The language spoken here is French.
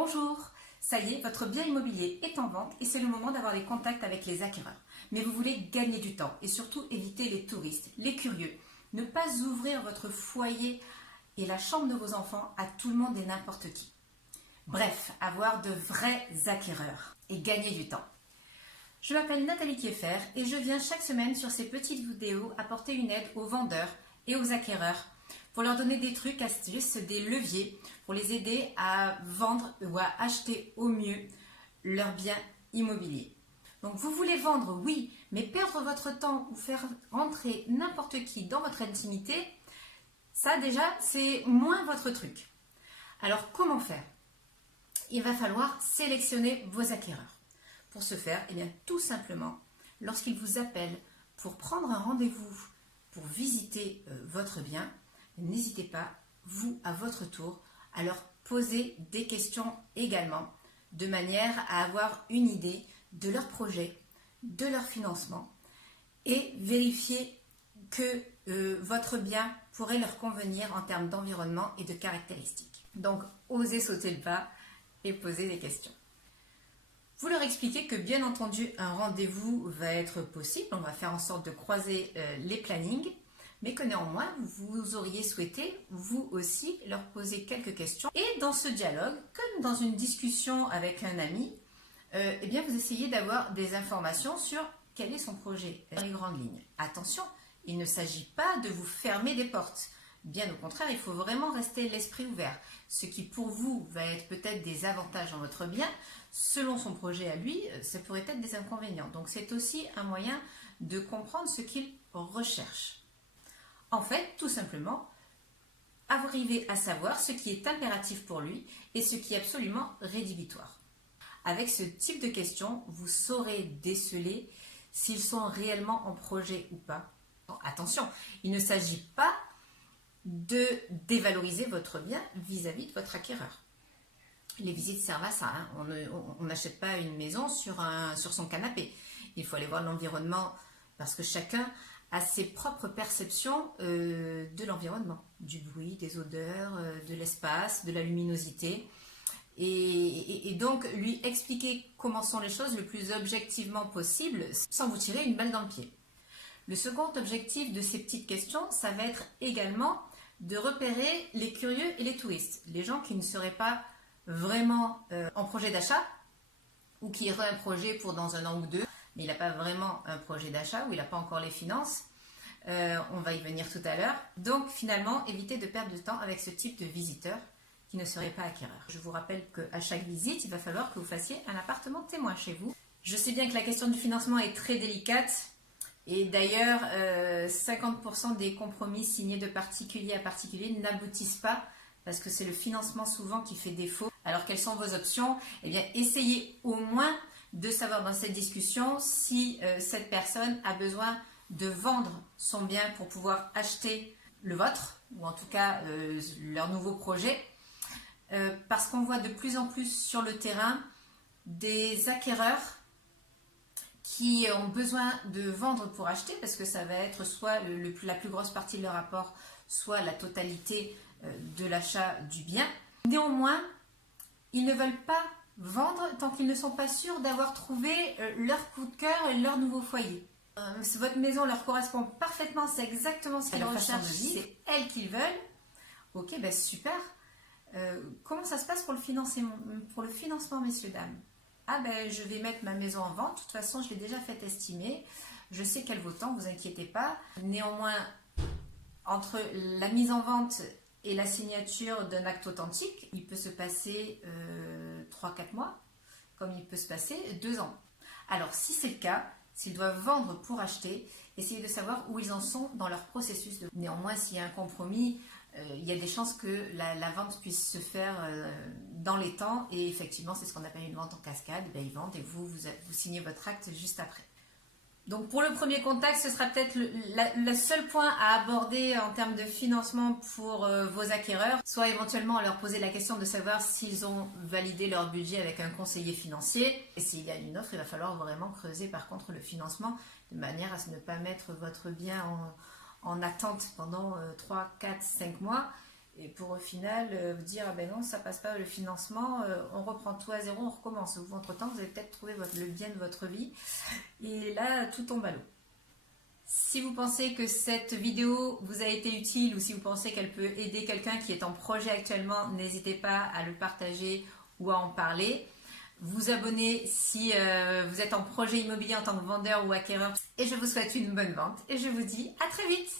Bonjour, ça y est, votre bien immobilier est en vente et c'est le moment d'avoir des contacts avec les acquéreurs. Mais vous voulez gagner du temps et surtout éviter les touristes, les curieux. Ne pas ouvrir votre foyer et la chambre de vos enfants à tout le monde et n'importe qui. Bref, avoir de vrais acquéreurs et gagner du temps. Je m'appelle Nathalie Kieffer et je viens chaque semaine sur ces petites vidéos apporter une aide aux vendeurs et aux acquéreurs pour leur donner des trucs, astuces, des leviers pour les aider à vendre ou à acheter au mieux leurs biens immobiliers. Donc vous voulez vendre, oui, mais perdre votre temps ou faire rentrer n'importe qui dans votre intimité, ça déjà c'est moins votre truc. Alors comment faire? Il va falloir sélectionner vos acquéreurs. Pour ce faire, eh bien, tout simplement, lorsqu'ils vous appellent pour prendre un rendez-vous pour visiter votre bien, n'hésitez pas, vous, à votre tour, à leur poser des questions également, de manière à avoir une idée de leur projet, de leur financement, et vérifier que votre bien pourrait leur convenir en termes d'environnement et de caractéristiques. Donc, osez sauter le pas et poser des questions. Vous leur expliquez que bien entendu un rendez-vous va être possible, on va faire en sorte de croiser les plannings, mais que néanmoins vous auriez souhaité vous aussi leur poser quelques questions. Et dans ce dialogue, comme dans une discussion avec un ami, eh bien vous essayez d'avoir des informations sur quel est son projet dans les grandes lignes. Attention, il ne s'agit pas de vous fermer des portes. Bien au contraire, il faut vraiment rester l'esprit ouvert. Ce qui pour vous va être peut-être des avantages dans votre bien, selon son projet à lui, ça pourrait être des inconvénients. Donc c'est aussi un moyen de comprendre ce qu'il recherche. En fait, tout simplement, arriver à savoir ce qui est impératif pour lui et ce qui est absolument rédhibitoire. Avec ce type de questions, vous saurez déceler s'ils sont réellement en projet ou pas. Bon, attention, il ne s'agit pas de dévaloriser votre bien vis-à-vis de votre acquéreur. Les visites servent à ça, hein. On n'achète pas une maison sur son canapé. Il faut aller voir l'environnement parce que chacun a ses propres perceptions de l'environnement, du bruit, des odeurs, de l'espace, de la luminosité. Et donc lui expliquer comment sont les choses le plus objectivement possible sans vous tirer une balle dans le pied. Le second objectif de ces petites questions, ça va être également de repérer les curieux et les touristes, les gens qui ne seraient pas vraiment en projet d'achat ou qui auraient un projet pour dans un an ou deux, mais il n'a pas vraiment un projet d'achat ou il n'a pas encore les finances. On va y venir tout à l'heure. Donc finalement, évitez de perdre du temps avec ce type de visiteurs qui ne seraient pas acquéreurs. Je vous rappelle qu'à chaque visite, il va falloir que vous fassiez un appartement témoin chez vous. Je sais bien que la question du financement est très délicate. Et d'ailleurs, 50% des compromis signés de particulier à particulier n'aboutissent pas parce que c'est le financement souvent qui fait défaut. Alors, quelles sont vos options? Eh bien, essayez au moins de savoir dans cette discussion si cette personne a besoin de vendre son bien pour pouvoir acheter le vôtre, ou en tout cas leur nouveau projet. Parce qu'on voit de plus en plus sur le terrain des acquéreurs qui ont besoin de vendre pour acheter, parce que ça va être soit la plus grosse partie de leur apport, soit la totalité de l'achat du bien. Néanmoins, ils ne veulent pas vendre tant qu'ils ne sont pas sûrs d'avoir trouvé leur coup de cœur et leur nouveau foyer. Votre maison leur correspond parfaitement, c'est exactement ce qu'ils recherchent, c'est elle qu'ils veulent. Ok, ben super. Comment ça se passe pour le financement, messieurs, dames? Ah ben je vais mettre ma maison en vente, de toute façon je l'ai déjà fait estimer, je sais qu'elle vaut tant, vous inquiétez pas. Néanmoins, entre la mise en vente et la signature d'un acte authentique, il peut se passer 3-4 mois, comme il peut se passer 2 ans. Alors si c'est le cas, s'ils doivent vendre pour acheter, essayez de savoir où ils en sont dans leur processus. Néanmoins, s'il y a un compromis, il y a des chances que la vente puisse se faire dans les temps et effectivement c'est ce qu'on appelle une vente en cascade. Ben, ils vendent et vous signez votre acte juste après. Donc pour le premier contact, ce sera peut-être le seul point à aborder en termes de financement pour vos acquéreurs, soit éventuellement à leur poser la question de savoir s'ils ont validé leur budget avec un conseiller financier et s'il y a une offre, il va falloir vraiment creuser par contre le financement de manière à ne pas mettre votre bien en attente pendant 3, 4, 5 mois Et pour au final vous dire ah ben non, ça passe pas le financement, on reprend tout à zéro, on recommence. Entre-temps, vous avez peut-être trouvé le bien de votre vie et là tout tombe à l'eau. Si vous pensez que cette vidéo vous a été utile ou si vous pensez qu'elle peut aider quelqu'un qui est en projet actuellement, n'hésitez pas à le partager ou à en parler. Vous abonner si vous êtes en projet immobilier en tant que vendeur ou acquéreur. Et je vous souhaite une bonne vente et je vous dis à très vite.